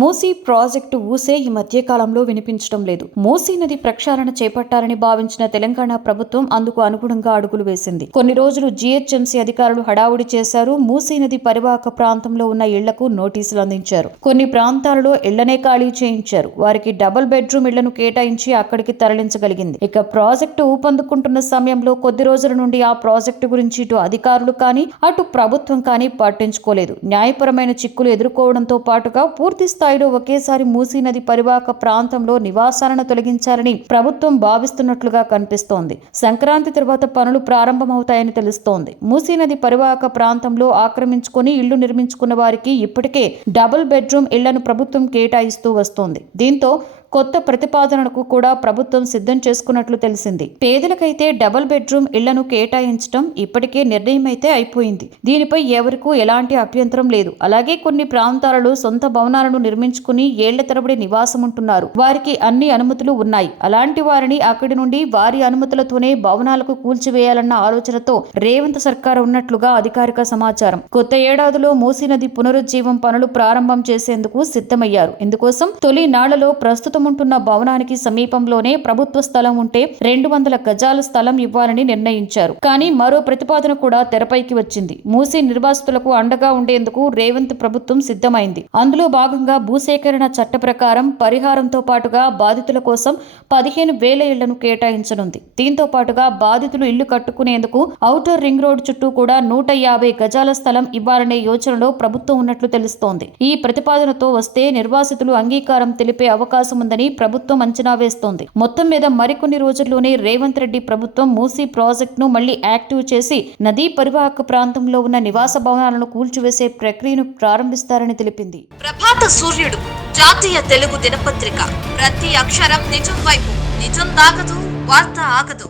Musi project ఊసే ఈ మధ్య కాలంలో వినిపించడం లేదు. మూసీ నది ప్రక్షాళన చేపట్టాలని భావించిన తెలంగాణ ప్రభుత్వం అందుకు అనుగుణంగా అడుగులు వేసింది. కొన్ని రోజులు జీహెచ్ఎంసీ అధికారులు హడావుడి చేశారు. మూసీ నది పరివాహక ప్రాంతంలో ఉన్న ఇళ్లకు నోటీసులు అందించారు. కొన్ని ప్రాంతాలలో ఇళ్లనే ఖాళీ చేయించారు. వారికి డబుల్ బెడ్రూమ్ ఇళ్లను కేటాయించి అక్కడికి తరలించగలిగింది. ఇక ప్రాజెక్టు ఊపందుకుంటున్న సమయంలో కొద్ది రోజుల నుండి ఆ ప్రాజెక్టు గురించి ఇటు అధికారులు కానీ అటు ప్రభుత్వం కానీ పట్టించుకోలేదు. న్యాయపరమైన చిక్కులు ఎదుర్కోవడంతో పాటుగా పూర్తి స్థాయిలో ఒకేసారి మూసీ నది పరివాహక ప్రాంతంలో నివాసాలను తొలగించాలని ప్రభుత్వం భావిస్తున్నట్లుగా కనిపిస్తోంది. సంక్రాంతి తర్వాత పనులు ప్రారంభమవుతాయని తెలుస్తోంది. మూసీ నది పరివాహక ప్రాంతంలో ఆక్రమించుకొని ఇళ్లు నిర్మించుకున్న వారికి ఇప్పటికే డబుల్ బెడ్రూమ్ ఇళ్లను ప్రభుత్వం కేటాయిస్తూ వస్తోంది. దీంతో కొత్త ప్రతిపాదనకు కూడా ప్రభుత్వం సిద్ధం చేసుకున్నట్లు తెలిసింది. పేదలకైతే డబుల్ బెడ్రూమ్ ఇళ్లను కేటాయించడం ఇప్పటికే నిర్ణయం అయితే అయిపోయింది. దీనిపై ఎవరికూ ఎలాంటి అభ్యంతరం లేదు. అలాగే కొన్ని ప్రాంతాలలో సొంత భవనాలను నిర్మించుకుని ఏళ్ల తరబడి నివాసం ఉంటున్నారు. వారికి అన్ని అనుమతులు ఉన్నాయి. అలాంటి వారిని అక్కడి నుండి వారి అనుమతులతోనే భవనాలకు కూల్చివేయాలన్న ఆలోచనతో రేవంత్ సర్కార్ ఉన్నట్లుగా అధికారిక సమాచారం. కొత్త ఏడాదిలో మూసీ నది పునరుజ్జీవం పనులు ప్రారంభం చేసేందుకు సిద్ధమయ్యారు. ఇందుకోసం తొలి నాళ్లలో ప్రస్తుతం ఉంటున్న భవనానికి సమీపంలోనే ప్రభుత్వ స్థలం ఉంటే 200 గజాల స్థలం ఇవ్వాలని నిర్ణయించారు. కానీ మరో ప్రతిపాదన కూడా తెరపైకి వచ్చింది. మూసీ నిర్వాసితులకు అండగా ఉండేందుకు రేవంత్ ప్రభుత్వం సిద్ధమైంది. అందులో భాగంగా భూసేకరణ చట్ట ప్రకారం పరిహారంతో పాటుగా బాధితుల కోసం 15,000 ఇళ్లను కేటాయించనుంది. దీంతో పాటుగా బాధితులు ఇళ్లు కట్టుకునేందుకు ఔటర్ రింగ్ రోడ్ చుట్టూ కూడా 150 గజాల స్థలం ఇవ్వాలనే యోచనలో ప్రభుత్వం ఉన్నట్లు తెలుస్తోంది. ఈ ప్రతిపాదనతో వస్తే నిర్వాసితులు అంగీకారం తెలిపే అవకాశం ఉందని ప్రభుత్వం అంచనా వేస్తోంది. మొత్తం మీద మరికొన్ని రోజుల్లోనే రేవంత్ రెడ్డి ప్రభుత్వం మూసీ ప్రాజెక్టును మళ్లీ యాక్టివ్ చేసి నదీ పరివాహక ప్రాంతంలో ఉన్న నివాస భవనాలను కూల్చివేసే ప్రక్రియను ప్రారంభిస్తారని తెలిపింది. ప్రభాత సూర్యుడు జాతీయ తెలుగు దినపత్రిక. ప్రతి అక్షరం నిజం వైపు. నిజం దాగదు, వార్త ఆగదు.